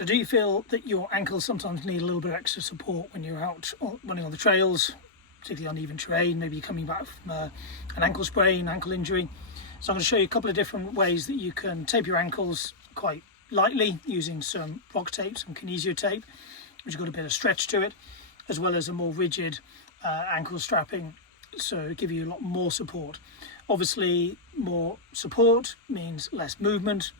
So do you feel that your ankles sometimes need a little bit of extra support when you're out running on the trails, particularly uneven terrain? Maybe you're coming back from an ankle sprain, ankle injury. So I'm going to show you a couple of different ways that you can tape your ankles quite lightly using some rock tape, some kinesio tape, which has got a bit of stretch to it, as well as a more rigid ankle strapping, so give you a lot more support. Obviously, more support means less movement.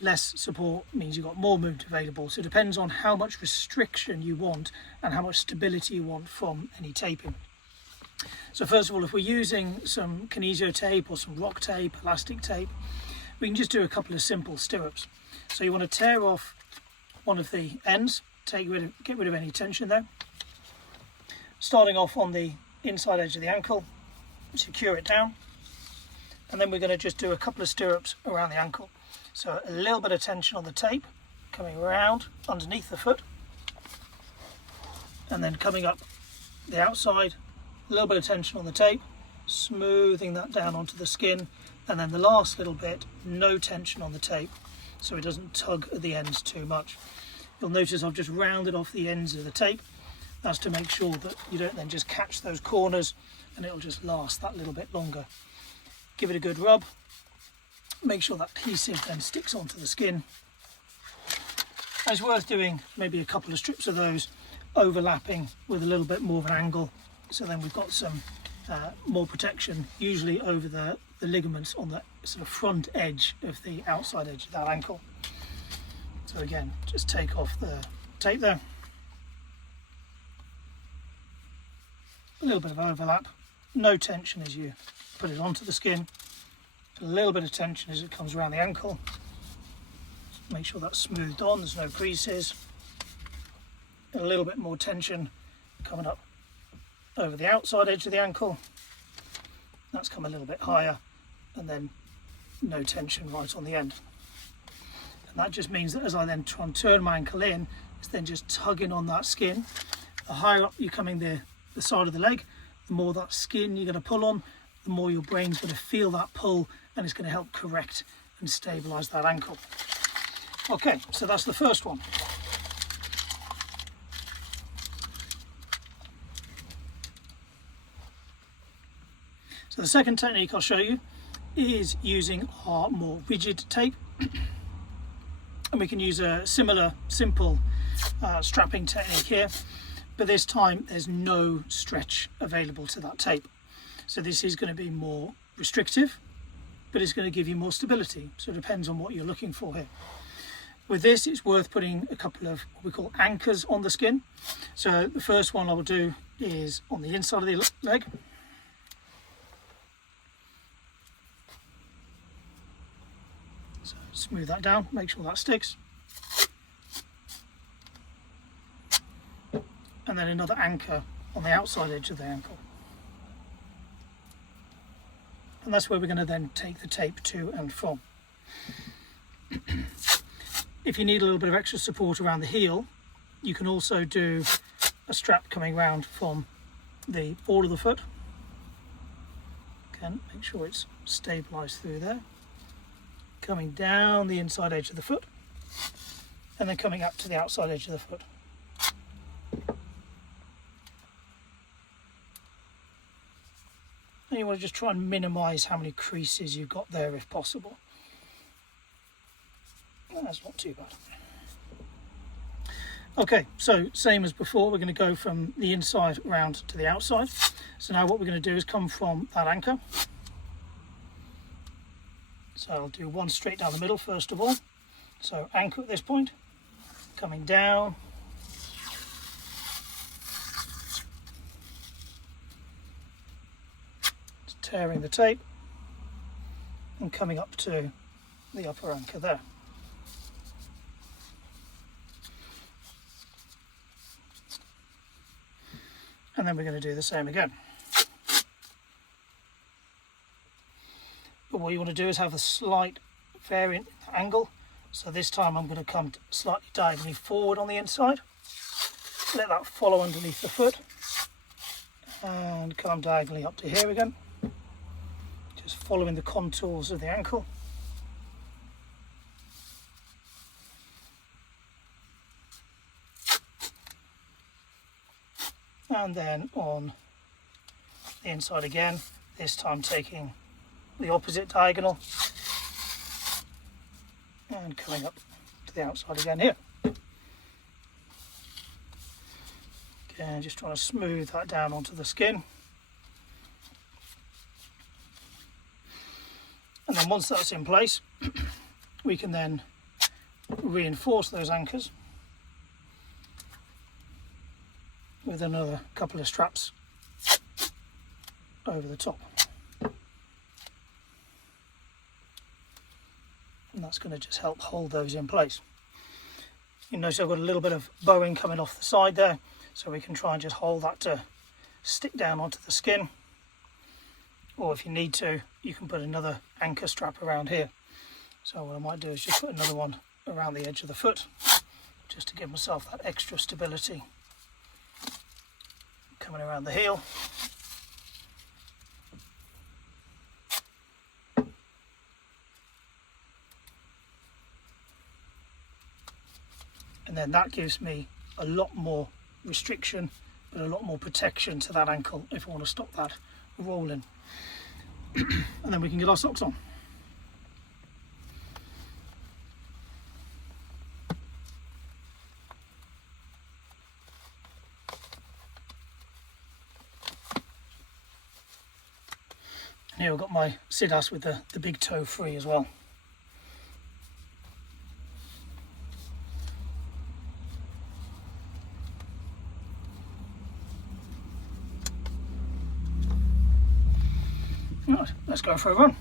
Less support means you've got more movement available. So it depends on how much restriction you want and how much stability you want from any taping. So first of all, if we're using some kinesio tape or some rock tape, elastic tape, we can just do a couple of simple stirrups. So you want to tear off one of the ends, get rid of any tension there. Starting off on the inside edge of the ankle, secure it down, and then we're going to just do a couple of stirrups around the ankle. So a little bit of tension on the tape, coming around underneath the foot, and then coming up the outside, a little bit of tension on the tape, smoothing that down onto the skin, and then the last little bit, no tension on the tape, so it doesn't tug at the ends too much. You'll notice I've just rounded off the ends of the tape. That's to make sure that you don't then just catch those corners, and it'll just last that little bit longer. Give it a good rub. Make sure that adhesive then sticks onto the skin. And it's worth doing maybe a couple of strips of those overlapping with a little bit more of an angle, so then we've got some more protection, usually over the ligaments on the sort of front edge of the outside edge of that ankle. So again, just take off the tape there. A little bit of overlap, no tension as you put it onto the skin. A little bit of tension as it comes around the ankle. Make sure that's smoothed on, there's no creases. A little bit more tension coming up over the outside edge of the ankle. That's come a little bit higher, and then no tension right on the end. And that just means that as I then try and turn my ankle in, it's then just tugging on that skin. The higher up you're coming the side of the leg, the more that skin you're going to pull on, the more your brain's going to feel that pull, and it's going to help correct and stabilize that ankle. Okay, so that's the first one. So the second technique I'll show you is using our more rigid tape. And we can use a similar simple strapping technique here, but this time there's no stretch available to that tape. So this is going to be more restrictive, but it's going to give you more stability. So it depends on what you're looking for here. With this, it's worth putting a couple of what we call anchors on the skin. So the first one I will do is on the inside of the leg. So smooth that down, make sure that sticks. And then another anchor on the outside edge of the ankle. And that's where we're going to then take the tape to and from. If you need a little bit of extra support around the heel, you can also do a strap coming round from the ball of the foot. Again, make sure it's stabilised through there. Coming down the inside edge of the foot, and then coming up to the outside edge of the foot. And you want to just try and minimise how many creases you've got there if possible. That's not too bad. Okay, so same as before, we're going to go from the inside round to the outside. So now what we're going to do is come from that anchor. So I'll do one straight down the middle first of all. So anchor at this point, coming down. Tearing the tape and coming up to the upper anchor there. And then we're going to do the same again. But what you want to do is have a slight variant angle. So this time I'm going to come slightly diagonally forward on the inside. Let that follow underneath the foot. And come diagonally up to here again. Just following the contours of the ankle. and then on the inside again, this time taking the opposite diagonal and coming up to the outside again here. Again, just trying to smooth that down onto the skin. And then once that's in place, we can then reinforce those anchors with another couple of straps over the top. And that's going to just help hold those in place. You notice I've got a little bit of bowing coming off the side there, so we can try and just hold that to stick down onto the skin. Or if you need to, you can put another anchor strap around here. So what I might do is just put another one around the edge of the foot, just to give myself that extra stability. Coming around the heel. And then that gives me a lot more restriction, but a lot more protection to that ankle if I want to stop that rolling. And then we can get our socks on. And here I've got my Sidas with the big toe free as well. Right, let's go for a run.